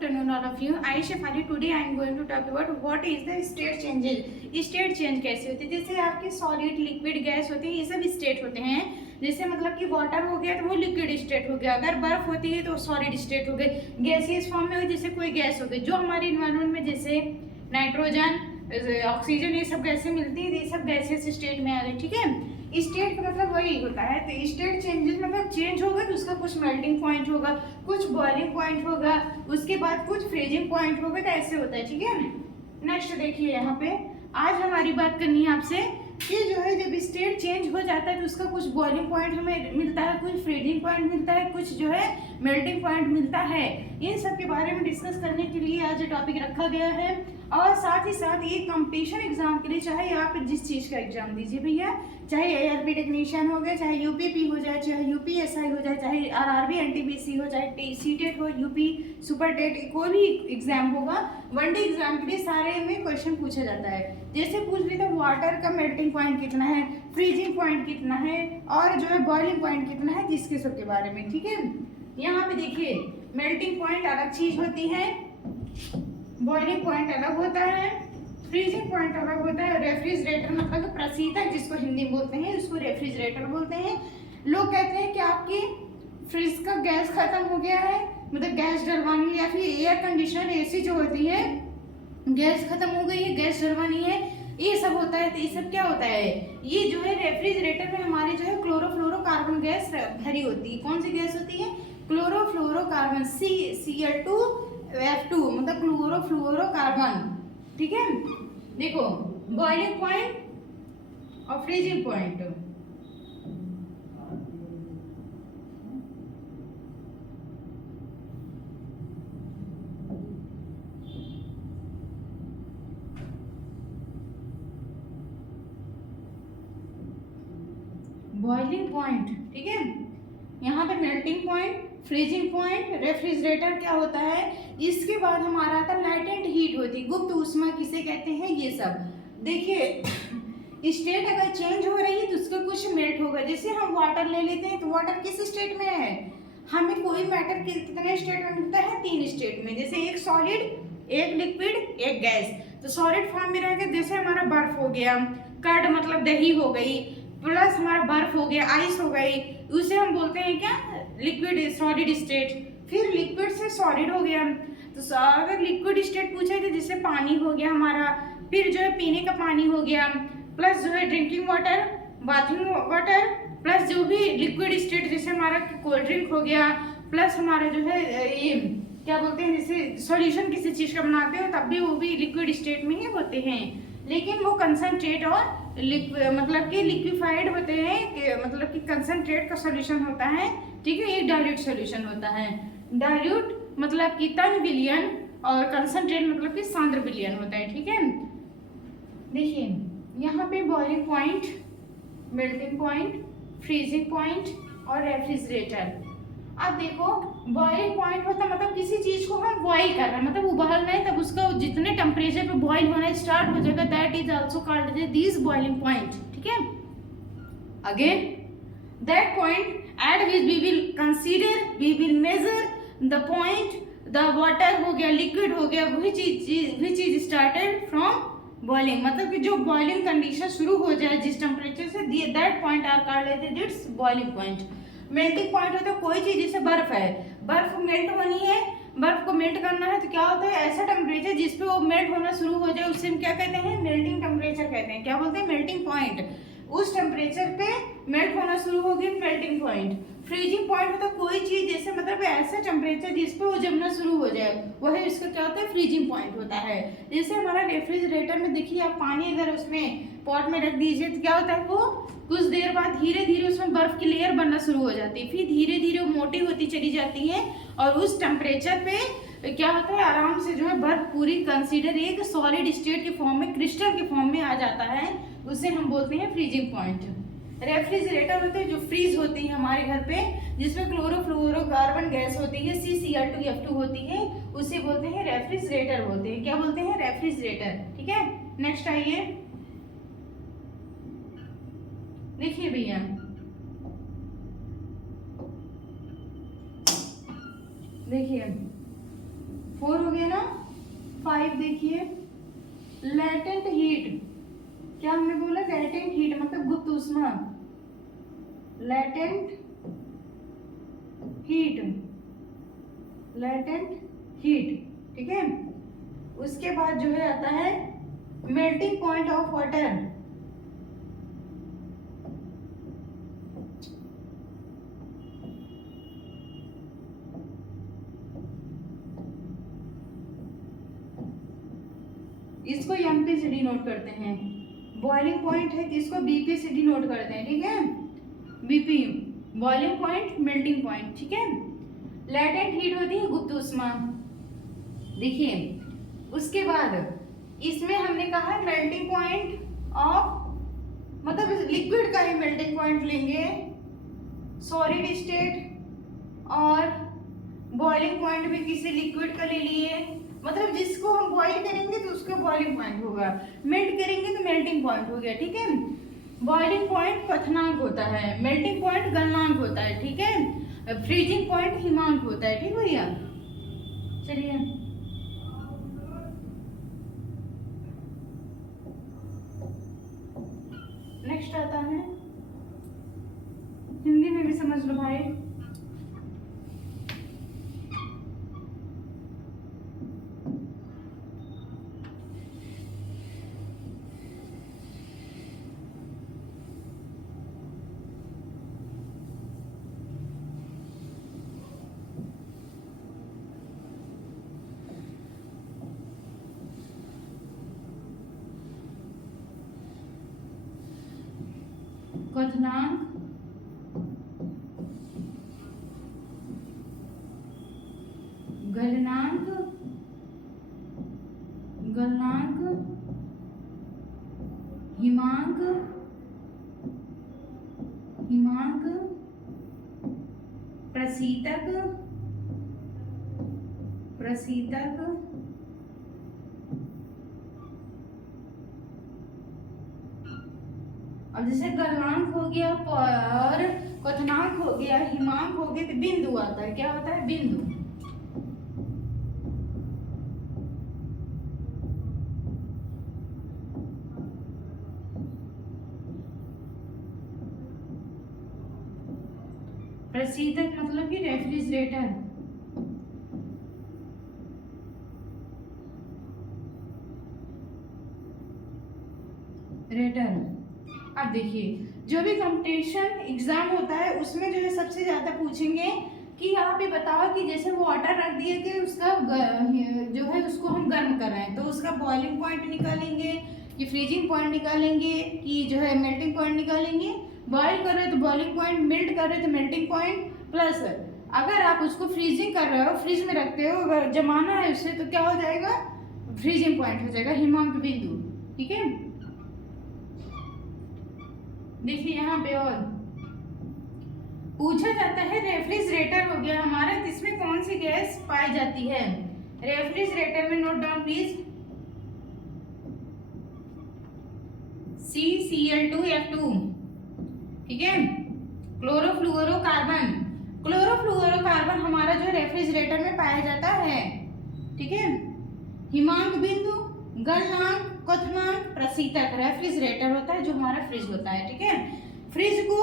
afternoon all of you. I Shefali. Today I am going to talk about what is the state changes. State change कैसे होते हैं? जैसे आपके solid, liquid, gas होते हैं, ये सब स्टेट होते हैं। जैसे मतलब कि वाटर हो गया तो वो लिक्विड स्टेट हो गया, अगर बर्फ होती है तो सॉलिड स्टेट हो गई, गैसियस फॉर्म में हो जैसे कोई गैस हो गई। जो हमारे इन्वायरमेंट में जैसे नाइट्रोजन, ऑक्सीजन, ये सब गैसें मिलती है, ये सब गैसियस स्टेट में आ गई। ठीक है, स्टेट का मतलब वही होता है। तो स्टेट चेंजेस मतलब चेंज होगा तो उसका कुछ मेल्टिंग पॉइंट होगा, कुछ बॉइलिंग पॉइंट होगा, उसके बाद कुछ फ्रीजिंग पॉइंट होगा, तो ऐसे होता है। ठीक है, नेक्स्ट देखिए यहाँ पे आज हमारी बात करनी है आपसे कि जो है जब स्टेट चेंज हो जाता है तो उसका कुछ बॉइलिंग पॉइंट हमें मिलता है, कुछ फ्रीजिंग पॉइंट मिलता है, कुछ जो है मेल्टिंग पॉइंट मिलता है। इन सब के बारे में डिस्कस करने के लिए आज टॉपिक रखा गया है। और साथ ही साथ ये कंपटीशन एग्जाम के लिए, चाहे आप जिस चीज़ का एग्जाम दीजिए भैया, चाहे ARP टेक्नीशियन हो गया, चाहे UPP हो जाए, चाहे UPSI हो जाए, चाहे RRB NTPC हो, चाहे CTET हो, UP सुपर टेट, कोई भी एग्जाम होगा, वनडे एग्जाम के लिए सारे में क्वेश्चन पूछा जाता है। जैसे पूछ लेते हैं वाटर का मेल्टिंग पॉइंट कितना है, फ्रीजिंग पॉइंट कितना है, और जो है बॉइलिंग पॉइंट कितना है, जिसके सब के बारे में। ठीक है, यहाँ पे देखिए मेल्टिंग पॉइंट अलग चीज होती है, बॉइलिंग पॉइंट अलग होता है, फ्रीजिंग पॉइंट अलग होता है। रेफ्रिजरेटर मतलब प्रशीतक जिसको हिंदी में बोलते हैं, उसको रेफ्रिजरेटर बोलते हैं। लोग कहते हैं कि आपकी फ्रिज का गैस खत्म हो गया है, मतलब गैस डलवानी है, या फिर एयर कंडीशनर AC जो होती है गैस खत्म हो गई है, गैस डलवानी है, ये सब होता है। तो ये सब क्या होता है? ये जो है रेफ्रिजरेटर में हमारे जो है क्लोरोफ्लोरोकार्बन गैस भरी होती है। कौन सी गैस होती है? क्लोरोफ्लोरोकार्बन, Cl2F2 मतलब क्लोरोफ्लोरोकार्बन। ठीक है, देखो बॉइलिंग पॉइंट और फ्रीजिंग पॉइंट। बॉइलिंग पॉइंट, ठीक है, यहाँ पे melting point, freezing point, refrigerator क्या होता है। इसके बाद हमारा आता है लैटेंट हीट होती है, गुप्त ऊष्मा किसे कहते हैं, ये सब। देखिए स्टेट अगर चेंज हो रही है तो उसका कुछ मेल्ट होगा। जैसे हम वाटर ले लेते हैं तो वाटर किस स्टेट में है? हमें कोई मैटर कितने स्टेट में मिलता है? 3 स्टेट में। जैसे एक सॉलिड, एक लिक्विड, एक गैस। तो सॉलिड फॉर्म में रहेगा, जैसे हमारा बर्फ हो गया, कर्ड मतलब दही हो गई, प्लस हमारा बर्फ हो गया, आइस हो गई, उसे हम बोलते हैं क्या? Liquid solid state. फिर लिक्विड से सॉलिड हो गया, तो अगर लिक्विड स्टेट पूछे तो जैसे पानी हो गया हमारा, फिर जो है पीने का पानी हो गया, प्लस जो है drinking water, bathing water, plus जो भी लिक्विड स्टेट जैसे हमारा कोल्ड ड्रिंक हो गया, प्लस हमारा जो है ये क्या बोलते हैं, जैसे सॉल्यूशन किसी चीज़ का बनाते हो तब भी वो भी लिक्विड स्टेट में ही होते हैं, लेकिन वो कंसनट्रेट और मतलब कि लिक्विफाइड होते हैं, कि मतलब कि कंसनट्रेट का सॉल्यूशन होता है। ठीक है, एक डाइल्यूट सॉल्यूशन होता है। डाइल्यूट मतलब कि तन विलयन और कंसनट्रेट मतलब कि सांद्र विलयन होता है। ठीक है, देखिए यहाँ पे boiling point, melting point, freezing point और रेफ्रिजरेटर। अब देखो बॉइलिंग पॉइंट होता मतलब किसी चीज को हम बॉइल कर रहे हैं, मतलब उबालना है, तब उसका जितने टेम्परेचर पे बॉइल होना स्टार्ट हो जाएगा, that is also called this boiling point. ठीक है, again that point at which we will consider, we will measure the point, the water हो गया, लिक्विड हो गया, वही चीज स्टार्टेड फ्रॉम बॉइलिंग, मतलब कि जो बॉइलिंग कंडीशन शुरू हो जाए जिस टेम्परेचर से, that point are called its boiling point. Melting point होता है कोई चीज, जैसे बर्फ है, बर्फ मेल्ट होनी है, बर्फ को मेल्ट करना है तो क्या होता है, ऐसा टेम्परेचर जिसपे वो मेल्ट होना शुरू हो जाए उसे हम क्या कहते हैं? मेल्टिंग टेम्परेचर कहते हैं। क्या बोलते हैं? Melting point. उस टेम्परेचर पे मेल्ट होना शुरू होगी, मेल्टिंग पॉइंट। फ्रीजिंग पॉइंट होता है कोई चीज जैसे मतलब ऐसा टेम्परेचर जिसपे वो जमना शुरू हो जाए, वही इसका क्या होता है? फ्रीजिंग पॉइंट होता है। जैसे हमारा रेफ्रिजरेटर में देखिए, आप पानी अगर उसमें पॉट में रख दीजिए तो क्या होता है, वो कुछ देर बाद धीरे धीरे उसमें बर्फ की लेयर बनना शुरू हो जाती है, फिर धीरे धीरे वो मोटी होती चली जाती है, और उस टेम्परेचर पे क्या होता है, आराम से जो है बर्फ पूरी कंसीडर एक सॉलिड स्टेट के फॉर्म में, क्रिस्टल के फॉर्म में आ जाता है, उसे हम बोलते हैं फ्रीजिंग पॉइंट। रेफ्रिजरेटर होते हैं जो फ्रीज होती है हमारे घर पे, जिसमें क्लोरोफ्लोरोकार्बन गैस होती है, Cl2F2 होती है, उसे बोलते हैं रेफ्रिजरेटर बोलते हैं। क्या बोलते हैं? रेफ्रिजरेटर। ठीक है, नेक्स्ट आइए, देखिए भैया देखिए 4 5 देखिए, लेटेंट हीट, क्या हमने बोला? लेटेंट हीट मतलब गुप्त ऊष्मा, लेटेंट हीट, लेटेंट हीट, ठीक है। उसके बाद जो है आता है मेल्टिंग पॉइंट ऑफ वाटर, इसको एम पी से डिनोट करते हैं। बॉइलिंग पॉइंट है, इसको बीपी से डिनोट करते हैं, ठीक है। BP boiling point, melting point, ठीक है। लेटेंट हीट होती है गुप्त ऊष्मा, देखिए। उसके बाद इसमें हमने कहा मेल्टिंग पॉइंट ऑफ, मतलब लिक्विड का ही मेल्टिंग पॉइंट लेंगे, सॉलिड स्टेट, और बॉइलिंग पॉइंट भी किसी लिक्विड का ले लिए, मतलब जिसको हम बॉईल करेंगे तो उसका बॉइलिंग पॉइंट होगा, मेल्ट करेंगे तो मेल्टिंग पॉइंट हो गया, ठीक है। बॉइलिंग पॉइंट क्वथनांक होता है, मेल्टिंग पॉइंट गलनांक होता है, ठीक है। फ्रीजिंग पॉइंट हिमांक होता है, ठीक भैया। चलिए नेक्स्ट आता है, हिंदी में भी समझ लो भाई। क्वथनांक, गलनांक, गलनांक, हिमांक, हिमांक, प्रशीतक, प्रशीतक, अब जैसे गलनांक हो गया और क्वथनांक हो गया, हिमांक हो गया, तो बिंदु आता है, क्या होता है? बिंदु। प्रशीतक मतलब कि रेफ्रिजरेटर, रेटर। अब देखिए, जो भी कंपटीशन एग्जाम होता है उसमें जो है सबसे ज्यादा पूछेंगे कि आप ये बताओ कि जैसे वाटर रख दिए कि उसका जो है उसको हम गर्म कर रहे हैं, तो उसका बॉइलिंग पॉइंट निकालेंगे कि फ्रीजिंग पॉइंट निकालेंगे कि जो है मेल्टिंग पॉइंट निकालेंगे। बॉइल कर रहे हो तो बॉइलिंग पॉइंट, मेल्ट कर रहे हो तो मेल्टिंग पॉइंट, प्लस अगर आप उसको फ्रीजिंग कर रहे हो, फ्रिज में रखते हो, अगर जमाना है उससे, तो क्या हो जाएगा? फ्रीजिंग पॉइंट हो जाएगा, हिमांक बिंदु, ठीक है। देखिए यहाँ पे और पूछा जाता है, रेफ्रिजरेटर हो गया हमारा, इसमें कौन सी गैस पाई जाती है? रेफ्रिजरेटर में नोट डाउन प्लीज, CCl2F2, ठीक है। क्लोरोफ्लोरोकार्बन, क्लोरोफ्लोरोकार्बन हमारा जो रेफ्रिजरेटर में पाया जाता है, ठीक है। हिमांक बिंदु, गलनांक, क्वथनांक, प्रशीतक रेफ्रिजरेटर होता है जो हमारा फ्रिज होता है, ठीक है। फ्रिज को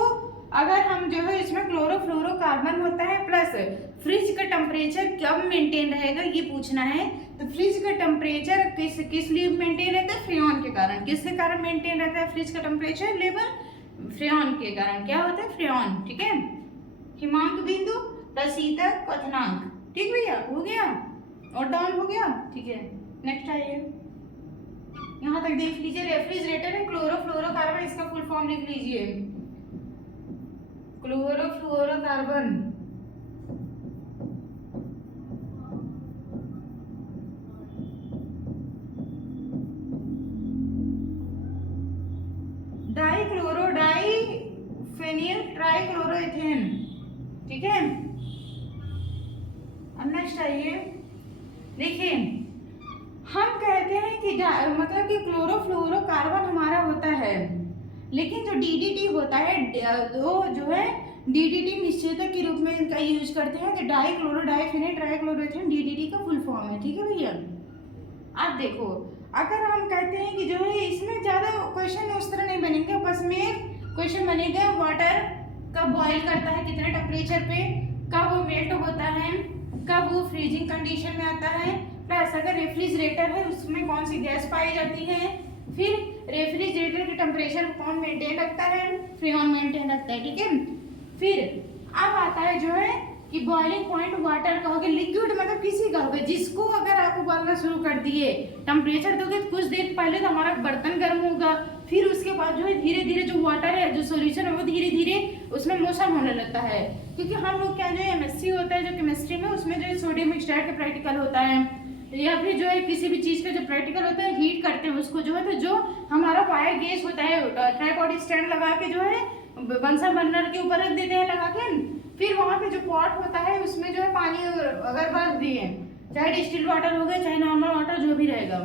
अगर हम जो है इसमें क्लोरोफ्लोरोकार्बन होता है, प्लस फ्रिज का टेम्परेचर कब मेंटेन रहेगा ये पूछना है। तो फ्रिज का टेम्परेचर किस लिए मेंटेन रहता है? फ्रेऑन के कारण। किसके कारण मेंटेन रहता है फ्रिज का टेम्परेचर लेवल? फ्रेऑन के कारण। क्या होता है? फ्रेऑन, ठीक है। हिमांक बिंदु, प्रशीतक, क्वथनांक, ठीक भैया, हो गया और डाउन हो गया, ठीक है। नेक्स्ट आइए, यहाँ तक देख लीजिए, रेफ्रिजरेटर है क्लोरोफ्लोरोकार्बन, इसका फुल फॉर्म लिख लीजिए, क्लोरोफ्लोरोकार्बन। डाइक्लोरो, डाइफेनिल ट्राइक्लोरोएथेन, ठीक है। अब नेक्स्ट आइए, देखिए हम कहते हैं कि मतलब कि क्लोरोफ्लोरोकार्बन हमारा होता है, लेकिन जो डीडीटी होता है वो जो है डीडीटी निश्चेतक के रूप में इनका यूज करते हैं। तो डाइक्लोरो, डाइफेनिल ट्राइक्लोरोएथेन डीडीटी का फुल फॉर्म है, ठीक है भैया। अब देखो, अगर हम कहते हैं कि जो है इसमें ज़्यादा क्वेश्चन उस तरह नहीं बनेंगे, बस में क्वेश्चन बनेगा वाटर कब बॉईल करता है, कितने टेम्परेचर पे, कब वो मेल्ट होता है, कब वो फ्रीजिंग कंडीशन में आता है, प्लस अगर रेफ्रिजरेटर है उसमें कौन सी गैस पाई जाती है, फिर रेफ्रिजरेटर के टेम्परेचर को कौन मेंटेन रखता है, फ्रीऑन मेंटेन रखता है, ठीक है। फिर अब आता है जो है कि बॉइलिंग पॉइंट वाटर का होगा, लिक्विड मतलब किसी का होगा जिसको अगर आप उबालना शुरू कर दिए, टेम्परेचर दोगे तो कुछ देर पहले तो हमारा बर्तन गर्म होगा, फिर उसके बाद जो है धीरे धीरे जो वाटर है, जो सॉल्यूशन है वो धीरे धीरे उसमें मोशन होने लगता है, क्योंकि हम लोग क्या जो एमएससी होता है जो केमिस्ट्री में, उसमें जो है सोडियम एक्सट्रैक्ट का प्रैक्टिकल होता है, या फिर जो है किसी भी चीज़ का जो प्रैक्टिकल होता है हीट करते हैं उसको जो है, तो जो हमारा फायर गैस होता है ट्राइपॉड स्टैंड लगा के जो है बंसन बर्नर के ऊपर रख देते हैं लगा के, फिर वहाँ पे जो पॉट होता है उसमें जो है पानी अगर बर्फ दिए, चाहे डिस्टिल वाटर हो गया चाहे नॉर्मल वाटर जो भी रहेगा,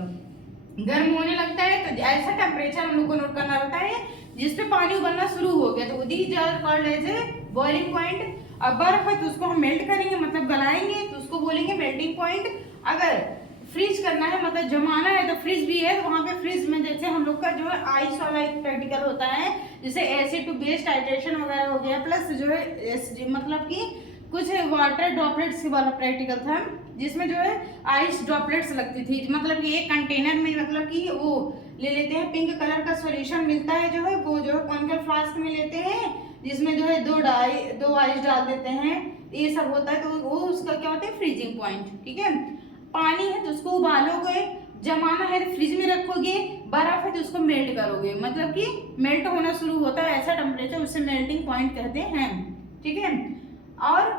गर्म होने लगता है तो ऐसा टेम्परेचर हम लोग को नोट करना होता है जिसपे पानी उबलना शुरू हो गया, तो these are called as a boiling point. अब बर्फ है तो उसको हम मेल्ट करेंगे मतलब गलाएंगे तो उसको बोलेंगे मेल्टिंग पॉइंट। अगर फ्रीज करना है मतलब जमाना है तो फ्रिज भी है, तो वहाँ पे फ्रिज में जैसे हम लोग का जो है आइस वाला एक प्रैक्टिकल होता है, जैसे एसिड टू बेस टाइट्रेशन वगैरह हो गया, प्लस जो है मतलब कि कुछ वाटर ड्रॉपलेट्स वाला प्रैक्टिकल था जिसमें जो है आइस ड्रॉपलेट्स लगती थी, मतलब कि एक कंटेनर में मतलब कि वो ले लेते हैं, पिंक कलर का सॉल्यूशन मिलता है जो है वो जो है कॉन्केव फ्लास्क में लेते हैं, जिसमें जो है दो आइस डाल देते हैं, ये सब होता है, तो वो उसका क्या होता है फ्रीजिंग पॉइंट, ठीक है। पानी है तो उसको उबालोगे, जमाना है तो फ्रिज में रखोगे, बर्फ है तो उसको मेल्ट करोगे, मतलब कि मेल्ट होना शुरू होता है ऐसा टेम्परेचर, उसे मेल्टिंग पॉइंट कहते हैं, ठीक है। और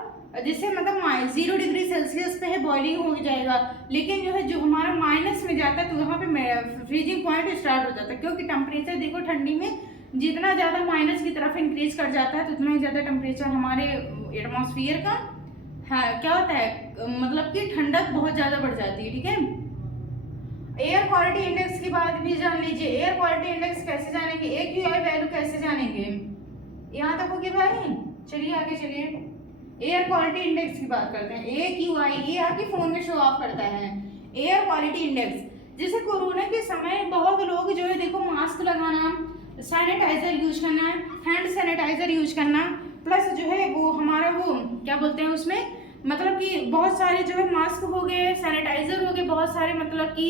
जिससे मतलब 0 डिग्री सेल्सियस पे है बॉइलिंग हो जाएगा, लेकिन जो है जो हमारा माइनस में जाता है तो वहाँ पे फ्रीजिंग पॉइंट स्टार्ट हो जाता है, क्योंकि टेम्परेचर देखो ठंडी में जितना ज़्यादा माइनस की तरफ इंक्रीज कर जाता है तो उतना ही ज़्यादा टेम्परेचर हमारे एटमॉस्फेयर का क्या होता है, मतलब कि ठंडक बहुत ज़्यादा बढ़ जाती है, ठीक है। एयर क्वालिटी इंडेक्स की बात भी जान लीजिए। एयर क्वालिटी इंडेक्स कैसे जानेंगे, AQI वैल्यू कैसे जानेंगे, यहाँ तक होगी भाई, चलिए आगे चलिए। एयर क्वालिटी इंडेक्स की बात करते हैं। AQI ये आपके फोन में शो ऑफ करता है एयर क्वालिटी इंडेक्स। जैसे कोरोना के समय बहुत लोग जो है देखो मास्क लगाना, सैनिटाइजर यूज करना, हैंड सैनिटाइजर यूज करना, प्लस जो है वो हमारा वो क्या बोलते हैं उसमें, मतलब कि बहुत सारे जो है मास्क हो गए, सैनिटाइजर हो गए, बहुत सारे मतलब कि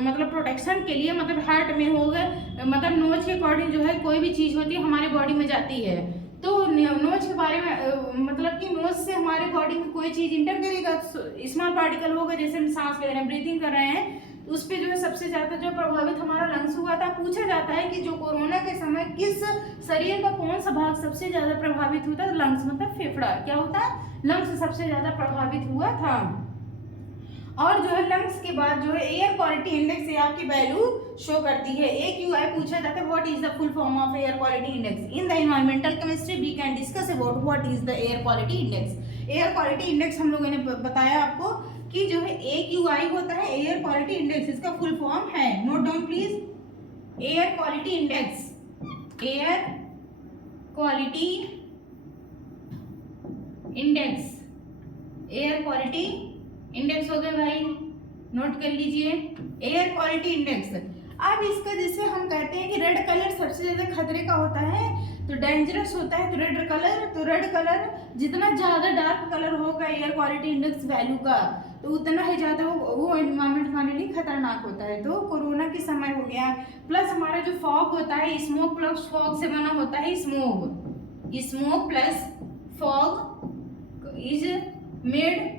मतलब प्रोटेक्शन के लिए, मतलब हार्ट में हो गए, मतलब नोज के अकॉर्डिंग जो है कोई भी चीज़ होती है हमारे बॉडी में जाती है, तो नोज के बारे में मतलब कि नोज से हमारे बॉडी में कोई चीज़ इंटर करेगा, स्मॉल पार्टिकल होगा, जैसे हम सांस ले रहे हैं, ब्रीथिंग कर रहे हैं, तो उस पर जो है सबसे ज़्यादा जो प्रभावित हमारा लंग्स हुआ था। पूछा जाता है कि जो कोरोना के समय किस शरीर का कौन सा भाग सबसे ज़्यादा प्रभावित होता है, लंग्स मतलब फेफड़ा, क्या होता है, लंग्स सबसे ज़्यादा प्रभावित हुआ था। और जो है लंग्स के बाद जो है एयर क्वालिटी इंडेक्स ये आपकी वैल्यू शो करती है। AQI पूछा जाता है what is the full form of air quality index. In the environmental chemistry we can discuss about what is the air quality index. Air quality index हम लोगों ने बताया आपको कि जो है AQI होता है एयर क्वालिटी इंडेक्स, इसका फुल फॉर्म है, note down please. Air quality index, air quality index, air quality index हो गए भाई, नोट कर लीजिए एयर क्वालिटी इंडेक्स। अब इसका जैसे हम कहते हैं कि रेड कलर सबसे ज़्यादा खतरे का होता है, तो डेंजरस होता है, तो रेड कलर जितना ज़्यादा डार्क कलर होगा एयर क्वालिटी इंडेक्स वैल्यू का, तो उतना ही ज़्यादा वो एनवायरमेंट हमारे लिए खतरनाक होता है। तो कोरोना के समय हो गया, प्लस हमारा जो फॉग होता है, स्मोक प्लस फॉग से बना होता है, smoke plus fog is made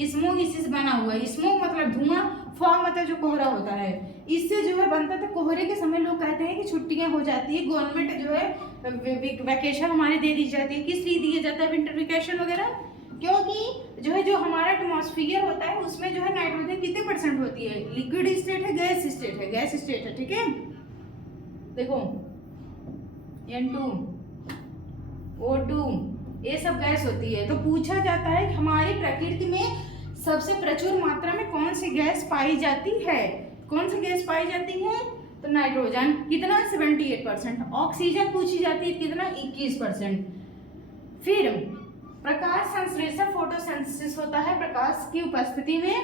smoke इसी से बना हुआ है। स्मोक मतलब धुआं, फॉग मतलब जो कोहरा होता है, इससे जो है बनता था। कोहरे के समय लोग कहते हैं कि छुट्टियां हो जाती है, गवर्नमेंट जो है वैकेशन हमारे दे दी जाती है। किस लिए दिया जाता है विंटर वेकेशन वगैरह, क्योंकि जो है जो हमारा एटमॉस्फेयर होता है उसमें जो है नाइट्रोजन कितने % होती है, लिक्विड स्टेट है, गैस स्टेट है, ठीक है। देखो N2 O2 ये सब गैस होती है। तो पूछा जाता है कि हमारी प्रकृति में सबसे प्रचुर मात्रा में कौन सी गैस पाई जाती है, कौन सी गैस पाई जाती है, तो नाइट्रोजन कितना 78%, ऑक्सीजन पूछी जाती है कितना 21%। फिर प्रकाश संश्लेषण फोटोसिंथेसिस होता है प्रकाश की उपस्थिति में,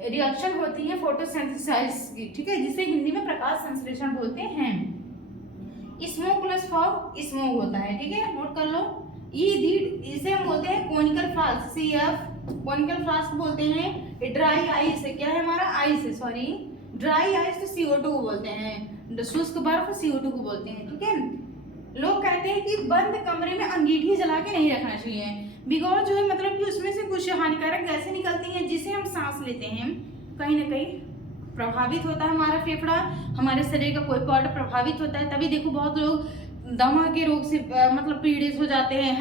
रिएक्शन होती है फोटोसिंथेसिस की, ठीक है, जिसे हिंदी में प्रकाश संश्लेषण बोलते हैं। स्मोक प्लस फॉग स्मोक होता है, ठीक है, नोट कर लो। इसे हम बोलते हैं conical flask, CF conical flask बोलते हैं। ड्राई आइस है, क्या है हमारा आइस है, सॉरी ड्राई आइस तो CO2 को बोलते हैं, शुष्क बर्फ CO2 को बोलते हैं, ठीक है। लोग कहते हैं कि बंद कमरे में अंगीठी जला के नहीं रखना चाहिए, बिकॉज जो है मतलब कि उसमें से कुछ हानिकारक गैसें निकलती हैं जिसे हम सांस लेते हैं, कहीं ना कहीं प्रभावित होता है हमारा फेफड़ा, हमारे शरीर का कोई पार्ट प्रभावित होता है। तभी देखो बहुत लोग दमा के रोग से मतलब पीड़ित हो जाते हैं,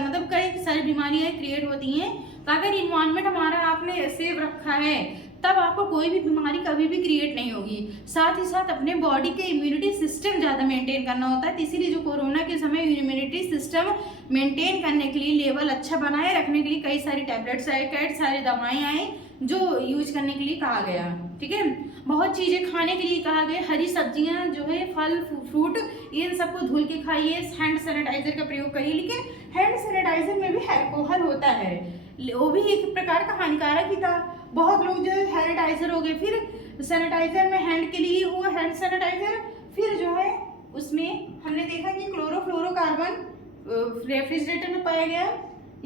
मतलब कई सारी बीमारियां क्रिएट होती हैं। तो अगर इन्वायरमेंट हमारा आपने सेव रखा है तब आपको कोई भी बीमारी कभी भी क्रिएट नहीं होगी। साथ ही साथ अपने बॉडी के इम्यूनिटी सिस्टम ज़्यादा मेंटेन करना होता है, इसीलिए जो कोरोना के समय इम्यूनिटी सिस्टम मेंटेन करने के लिए, लेवल अच्छा बनाए रखने के लिए कई सारी टैबलेट्स आए, कई सारी दवाएं आई जो यूज करने के लिए कहा गया, ठीक है। बहुत चीज़ें खाने के लिए कहा गया, हरी सब्जियां जो है, फल फ्रूट, इन सबको धुल के खाइए, हैंड सैनिटाइजर का प्रयोग करिए। लेकिन हैंड सैनिटाइजर में भी अल्कोहल होता है, वो भी एक प्रकार का हानिकारक ही था। बहुत लोग जो है सैनिटाइजर हो गए, फिर सैनिटाइजर में हैंड के लिए हुआ हैंड सैनिटाइजर, फिर जो है उसमें हमने देखा कि क्लोरोफ्लोरोकार्बन रेफ्रिजरेटर में पाया गया।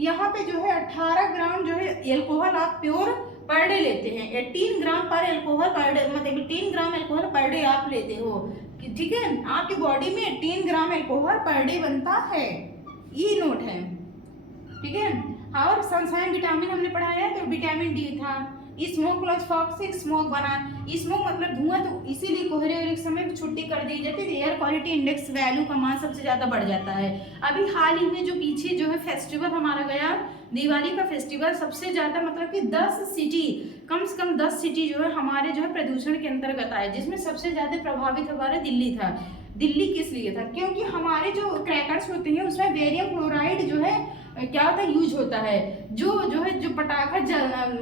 यहाँ पे जो है 18 ग्राम जो है एल्कोहल आप प्योर पर डे लेते हैं, 18 ग्राम पर एल्कोहल पर डे, मतलब 18 ग्राम एल्कोहल पर डे आप लेते हो, ठीक है। आपकी बॉडी में 18 ग्राम एल्कोहल पर डे बनता है, ये नोट है, ठीक है। और सनशाइन विटामिन हमने पढ़ाया तो विटामिन डी था। स्मोक प्लस फॉग से स्मोक बना, स्मोक मतलब धुआं, तो इसीलिए कोहरे और एक समय छुट्टी कर दी जाती है, एयर क्वालिटी इंडेक्स वैल्यू का मान सबसे ज़्यादा बढ़ जाता है। अभी हाल ही में जो पीछे जो है फेस्टिवल हमारा गया, दिवाली का फेस्टिवल, सबसे ज़्यादा मतलब कि 10 सिटी, कम से कम 10 सिटी जो है हमारे जो है प्रदूषण के अंतर्गत आए, जिसमें सबसे ज़्यादा प्रभावित हमारा दिल्ली था। दिल्ली किस लिए था? क्योंकि हमारे जो क्रैकर्स होते हैं उसमें बेरियम क्लोराइड जो है क्या होता है, यूज होता है। जो पटाखा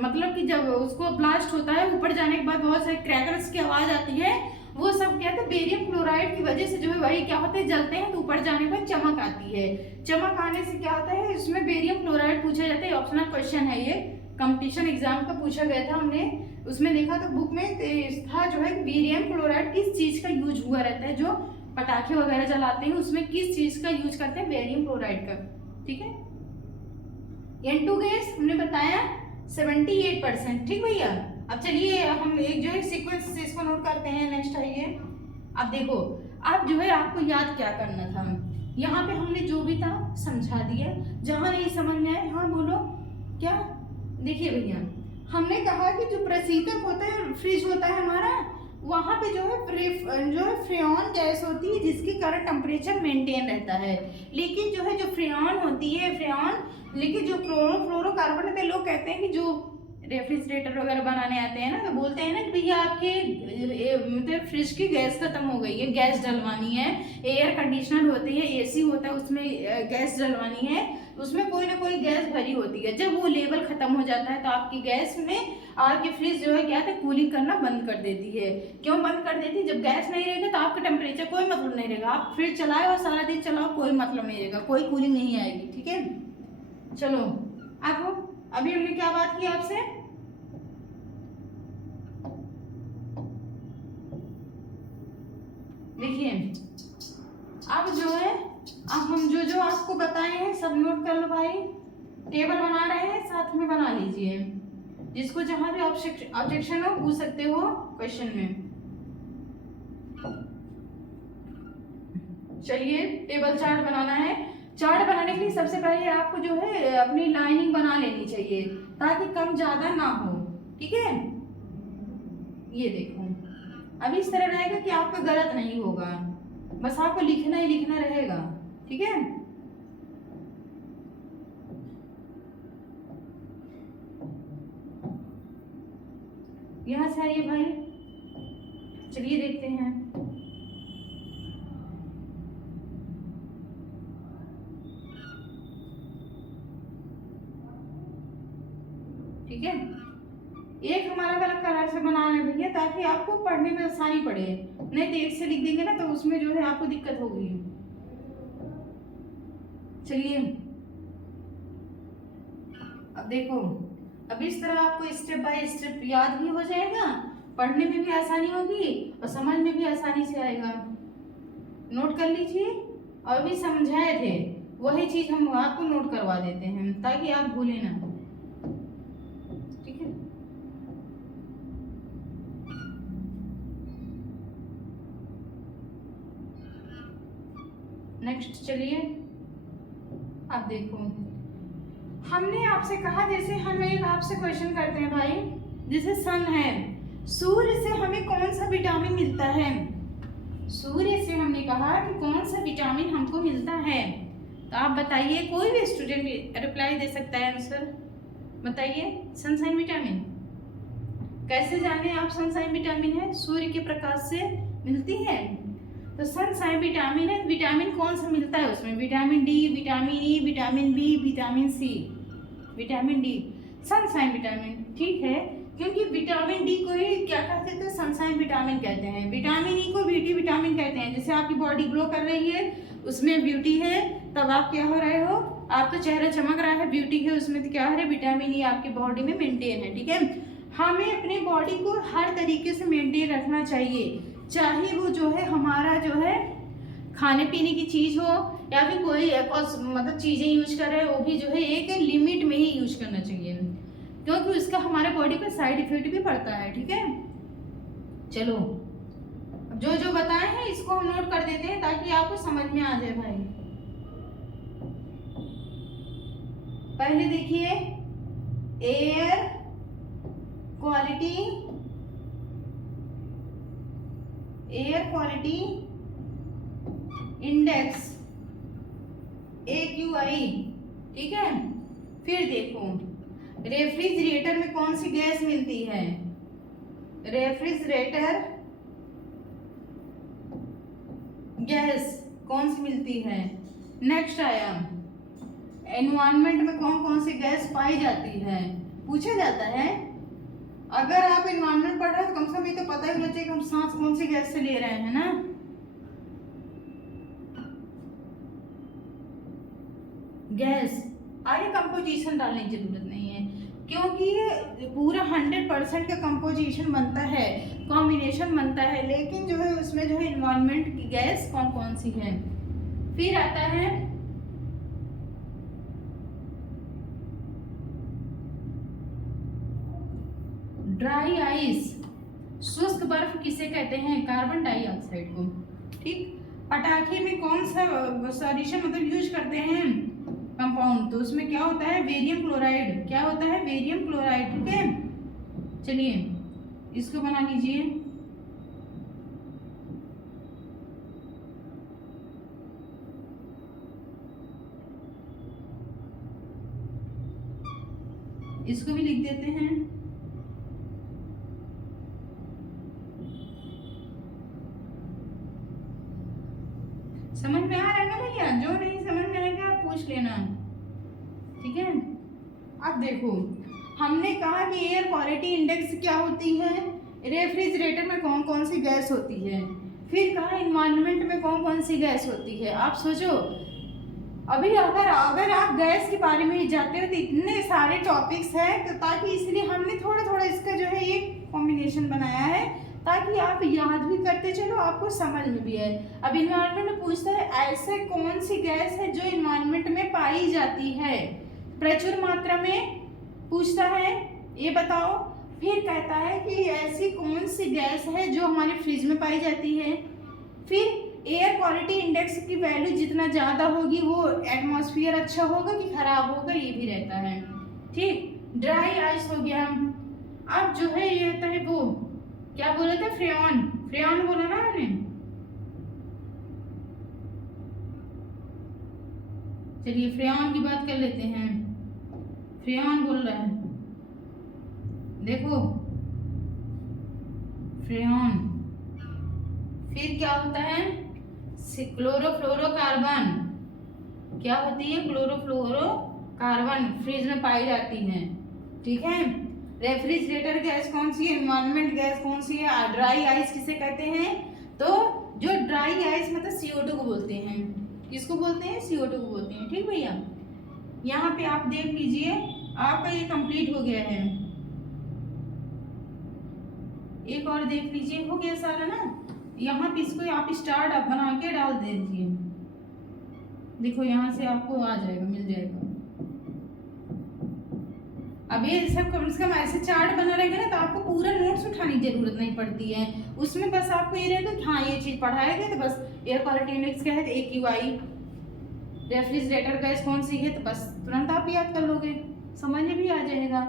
मतलब कि जब उसको ब्लास्ट होता है, ऊपर जाने के बाद बहुत सारे क्रैकर्स की आवाज आती है, वो सब क्या है, बेरियम क्लोराइड की वजह से जो है वही क्या होते हैं, जलते हैं तो ऊपर जाने पर चमक आती है। चमक आने से क्या होता है, इसमें बेरियम क्लोराइड पूछा जाता है, ऑप्शनल क्वेश्चन है ये, कंपटीशन एग्जाम का पूछा गया था, हमने उसमें देखा तो बुक में था जो है बेरियम क्लोराइड किस चीज का यूज हुआ रहता है, जो पटाखे वगैरह जलाते हैं उसमें किस चीज का यूज करते हैं, बेरियम क्लोराइड का, ठीक है। N2 गैस हमने बताया 78%, ठीक भैया। अब चलिए हम एक जो है सीक्वेंस से इसको नोट करते हैं, नेक्स्ट आइए। अब देखो, अब जो है आपको याद क्या करना था, यहाँ पे हमने जो भी था समझा दिया, जहाँ नहीं समझ में आए हाँ बोलो क्या। देखिए भैया, हमने कहा कि जो प्रशीतक होता है, फ्रिज होता है हमारा, वहाँ पे जो है फ्रेऑन गैस होती है, जिसके कारण टेम्परेचर मेंटेन रहता है। लेकिन जो है जो फ्रेऑन होती है, लेकिन जो क्लोरोफ्लोरोकार्बन होते हैं, लोग कहते हैं कि जो रेफ्रिजरेटर वगैरह बनाने आते हैं ना, तो बोलते हैं ना कि भैया आपके मतलब फ्रिज की गैस खत्म हो गई है, गैस डलवानी है। एयर कंडीशनर होती है, AC होता है, उसमें गैस डलवानी है, उसमें कोई ना कोई गैस भरी होती है। जब वो लेवल खत्म हो जाता है तो आपकी गैस में आपकी फ्रिज जो है क्या है, कूलिंग करना बंद कर देती है। क्यों बंद कर देती है? जब गैस नहीं रहेगा तो आपका टेम्परेचर कोई मतलब नहीं रहेगा, आप फ्रिज चलाओ और सारा दिन चलाओ, कोई मतलब नहीं रहेगा, कोई कूलिंग नहीं आएगी, ठीक है। चलो अब अभी हमने क्या बात की आपसे, देखिए अब जो है, अब हम जो आपको बताए हैं सब नोट कर लो भाई, टेबल बना रहे हैं साथ में बना लीजिए, जिसको जहां भी ऑब्जेक्शन हो पूछ सकते हो क्वेश्चन में। चलिए टेबल चार्ट बनाना है। चार्ट बनाने के लिए सबसे पहले आपको जो है अपनी लाइनिंग बना लेनी चाहिए, ताकि कम ज्यादा ना हो, ठीक है। ये देखो अभी इस तरह रहेगा कि आपका गलत नहीं होगा, बस आपको लिखना ही लिखना रहेगा, ठीक है। यहां से आइए भाई, चलिए देखते हैं। ठीक है, एक हमारा अलग कलर से बनाना है भैया, ताकि आपको पढ़ने में आसानी पड़े, नहीं तो एक से लिख देंगे ना तो उसमें जो है आपको दिक्कत होगी। चलिए अब देखो, अब इस तरह आपको स्टेप बाय स्टेप याद भी हो जाएगा, पढ़ने में भी आसानी होगी और समझ में भी आसानी से आएगा। नोट कर लीजिए। और अभी समझाए थे वही चीज हम आपको नोट करवा देते हैं ताकि आप भूलें ना। ठीक है, नेक्स्ट चलिए। अब देखो, हमने आपसे कहा, जैसे हम एक आपसे क्वेश्चन करते हैं भाई, जैसे सन है, सूर्य से हमें कौन सा विटामिन मिलता है? सूर्य से हमने कहा कि कौन सा विटामिन हमको मिलता है, तो आप बताइए। कोई भी स्टूडेंट रिप्लाई दे सकता है आंसर। बताइए, सनशाइन विटामिन। कैसे जाने आप सनशाइन विटामिन है? सूर्य के प्रकाश से मिलती है। तो सनशाइन विटामिन है। विटामिन कौन सा मिलता है उसमें? Vitamin D, vitamin E, vitamin B, vitamin C. Vitamin D sunshine vitamin, ठीक है, क्योंकि विटामिन डी को ही क्या कहते थे? सनशाइन विटामिन कहते हैं। विटामिन ई को ब्यूटी विटामिन कहते हैं। जैसे आपकी बॉडी ग्लो कर रही है, उसमें ब्यूटी है, तब आप क्या हो रहे हो? आपका चेहरा चमक रहा है, ब्यूटी है उसमें, तो क्या है? विटामिन ई आपकी बॉडी में मेंटेन है। ठीक है, हमें अपनी बॉडी को हर तरीके से मेंटेन रखना चाहिए, चाहे वो जो है हमारा जो है खाने पीने की चीज़ हो या फिर कोई मतलब चीज़ें यूज कर रहे हैं, वो भी जो है एक लिमिट में ही यूज करना चाहिए, क्योंकि उसका हमारे बॉडी पर साइड इफेक्ट भी पड़ता है। ठीक है, चलो जो जो बताए हैं इसको हम नोट कर देते हैं ताकि आपको समझ में आ जाए भाई। पहले देखिए, air quality, air quality index AQI। ठीक है, फिर देखो, रेफ्रिजरेटर में कौन सी गैस मिलती है? रेफ्रिजरेटर गैस कौन सी मिलती है? नेक्स्ट आया, एनवायरनमेंट में कौन कौन सी गैस पाई जाती है? पूछा जाता है। अगर आप एनवायरनमेंट पढ़ रहे हैं तो कम से कम ये तो पता ही होना चाहिए कि हम सांस कौन सी गैस से ले रहे हैं ना। गैस आगे कंपोजिशन डालने की जरूरत नहीं है, क्योंकि पूरा 100% का कंपोजिशन बनता है, कॉम्बिनेशन बनता है, लेकिन जो है उसमें जो है एनवायरनमेंट की गैस कौन कौन सी है। फिर आता है ड्राई आइस, शुष्क बर्फ किसे कहते हैं? कार्बन डाइऑक्साइड को। ठीक, पटाखे में कौन सा सॉल्यूशन मतलब यूज करते हैं? कंपाउंड, तो उसमें क्या होता है? Barium chloride. क्या होता है? Barium chloride. ठीक है, चलिए इसको बना लीजिए। इसको भी लिख देते हैं। समझ में आ रहा है ना भैया? जो नहीं समझ में आएगा आप पूछ लेना। ठीक है, अब देखो, हमने कहा कि एयर क्वालिटी इंडेक्स क्या होती है? रेफ्रिजरेटर में कौन कौन सी गैस होती है। फिर कहा एनवायरनमेंट में कौन कौन सी गैस होती है। आप सोचो, अभी अगर आप गैस के बारे में जाते हो तो इतने सारे टॉपिक्स हैं, तो ताकि इसलिए हमने थोड़ा थोड़ा इसका जो है ये कॉम्बिनेशन बनाया है ताकि आप याद भी करते चलो, आपको समझ में भी आए। अब इन्वायरमेंट में पूछता है ऐसे कौन सी गैस है जो इन्वायरमेंट में पाई जाती है, प्रचुर मात्रा में पूछता है, ये बताओ। फिर कहता है कि ऐसी कौन सी गैस है जो हमारे फ्रिज में पाई जाती है। फिर एयर क्वालिटी इंडेक्स की वैल्यू जितना ज़्यादा होगी वो एटमॉस्फेयर अच्छा होगा कि खराब होगा, ये भी रहता है। ठीक, ड्राई आइस हो गया। अब जो है ये होता है वो क्या बोला था? फ्रेऑन। फ्रेऑन बोला ना हमने। चलिए फ्रेऑन की बात कर लेते हैं। फ्रेऑन बोल रहा है, देखो फ्रेऑन। फिर क्या होता है? क्लोरोफ्लोरोकार्बन। क्या होती है? क्लोरोफ्लोरोकार्बन फ्रिज में पाई जाती है। ठीक है, रेफ्रिजरेटर गैस कौन सी है? एनवायरनमेंट गैस कौन सी है? ड्राई आइस किसे कहते हैं? तो जो ड्राई आइस मतलब CO2 को बोलते हैं। किसको बोलते हैं? CO2 को बोलते हैं। ठीक भैया, यहाँ पे आप देख लीजिए, आपका ये कंप्लीट हो गया है। एक और देख लीजिए, हो गया सारा ना। यहाँ पे इसको आप स्टार बना के डाल दीजिए। देखो यहाँ से आपको आ जाएगा, मिल जाएगा। अब ये सब कम से कम ऐसे चार्ट बना रहेगा ना, तो आपको पूरा नोट्स उठाने की जरूरत नहीं पड़ती है। उसमें बस आपको ये रहेगा कि हाँ ये चीज पढ़ाया गया, तो बस एयर क्वालिटी इंडेक्स क्या है, तो AQI, रेफ्रिजरेटर गैस कौन सी है, तो बस तुरंत आप याद कर लोगे, समझ में भी आ जाएगा।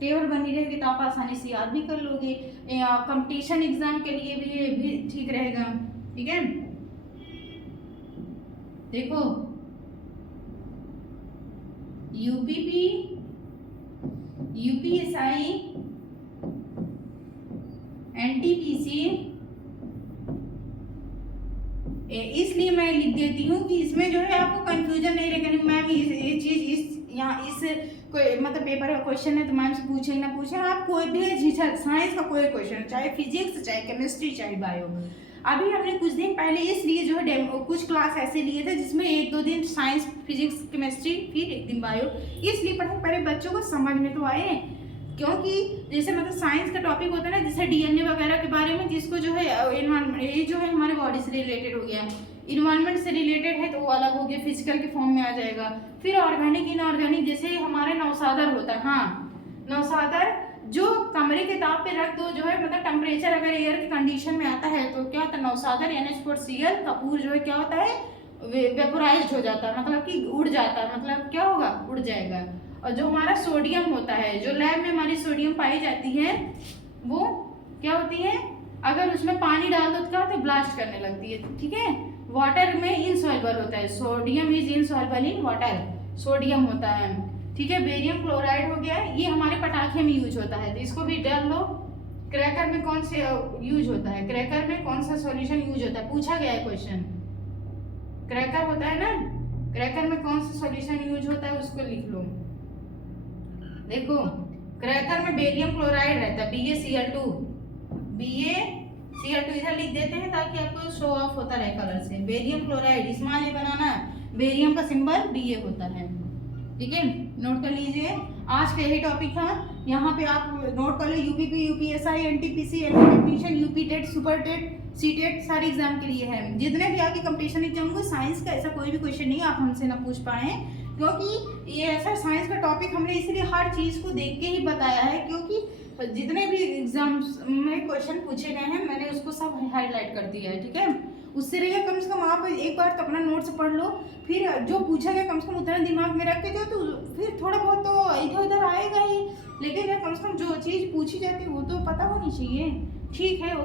टेबल बनी रहेगी तो आप आसानी से याद भी कर लोगे। कंपटीशन एग्जाम के लिए भी ये भी ठीक रहेगा। ठीक है, देखो UPP, UPSI, NTPC, इसलिए मैं लिख देती हूँ कि इसमें जो है आपको कंफ्यूजन नहीं रहेगा। मैम ये चीज इस यहाँ इस कोई मतलब पेपर का क्वेश्चन है तो मैम से पूछे ना पूछे, आप कोई भी साइंस का कोई क्वेश्चन, चाहे फिजिक्स, चाहे केमिस्ट्री, चाहे बायो। अभी हमने कुछ दिन पहले इसलिए जो है कुछ क्लास ऐसे लिए थे जिसमें 1-2 दिन साइंस, फिजिक्स, केमिस्ट्री, फिर 1 दिन बायो, इसलिए पढ़े पहले बच्चों को समझ में तो आए। क्योंकि जैसे मतलब साइंस का टॉपिक होता है ना, जैसे DNA वगैरह के बारे में, जिसको जो है एनवायरमेंट, ये जो है हमारे बॉडी से रिलेटेड हो गया, इन्वायरमेंट से रिलेटेड है तो वो अलग हो गया, फिजिकल के फॉर्म में आ जाएगा। फिर ऑर्गेनिक, इनऑर्गेनिक, जैसे हमारे नौसादर होता है, हाँ नौसादर जो कमरे के ताप पे रख दो, जो है मतलब टेम्परेचर अगर एयर के कंडीशन में आता है तो क्या होता है, नौसादर NH4Cl कपूर जो है क्या होता है, वेपोराइज्ड हो जाता है, मतलब कि उड़ जाता है, मतलब क्या होगा, उड़ जाएगा। और जो हमारा सोडियम होता है, जो लैब में हमारी सोडियम पाई जाती है, वो क्या होती है, अगर उसमें पानी डाल दो तो क्या होता है, ब्लास्ट करने लगती है। ठीक है, वाटर में इनसॉल्युबल होता है, sodium is insoluble in water, sodium होता है। ठीक है, बेरियम क्लोराइड हो गया, ये हमारे पटाखे में यूज होता है, तो इसको भी डाल लो। क्रैकर में कौन से यूज होता है, क्रैकर में कौन सा सॉल्यूशन यूज होता है, पूछा गया है क्वेश्चन। क्रैकर होता है ना, क्रैकर में कौन सा सॉल्यूशन यूज होता है, उसको लिख लो। देखो क्रैकर में बेरियम क्लोराइड रहता है, BaCl2, BaCl2 इधर लिख देते हैं ताकि आपको शो ऑफ होता रहे कलर से। बेरियम क्लोराइड स्मॉल ए बनाना, बेरियम का सिंबल Ba होता है। ठीक है, नोट कर लीजिए, आज का यही टॉपिक था। यहाँ पे आप नोट कर लो, UPP, UPSI, NTPC, टेक्नीशियन, UP-टेट, सुपर टेट, C-टेट सारे एग्जाम के लिए है। जितने भी आपके कंपटीशन एग्जाम को, साइंस का ऐसा कोई भी क्वेश्चन नहीं आप हमसे ना पूछ पाए, क्योंकि ये ऐसा साइंस का टॉपिक हमने इसलिए हर चीज़ को देख के ही बताया है, क्योंकि जितने भी एग्जाम्स में क्वेश्चन पूछे गए हैं मैंने उसको सब हाईलाइट कर दिया है। ठीक है, उससे रहिए कम से कम आप एक बार तो अपना नोट्स पढ़ लो, फिर जो पूछा गया कम से कम उतना दिमाग में रख के दो, तो फिर थोड़ा बहुत तो इधर उधर आएगा ही, लेकिन कम से कम जो चीज़ पूछी जाती है वो तो पता होनी चाहिए। ठीक है,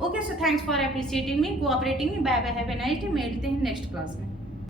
okay, so thanks for appreciating me, cooperating me, bye bye, have a nice day, मिलते हैं नेक्स्ट क्लास में।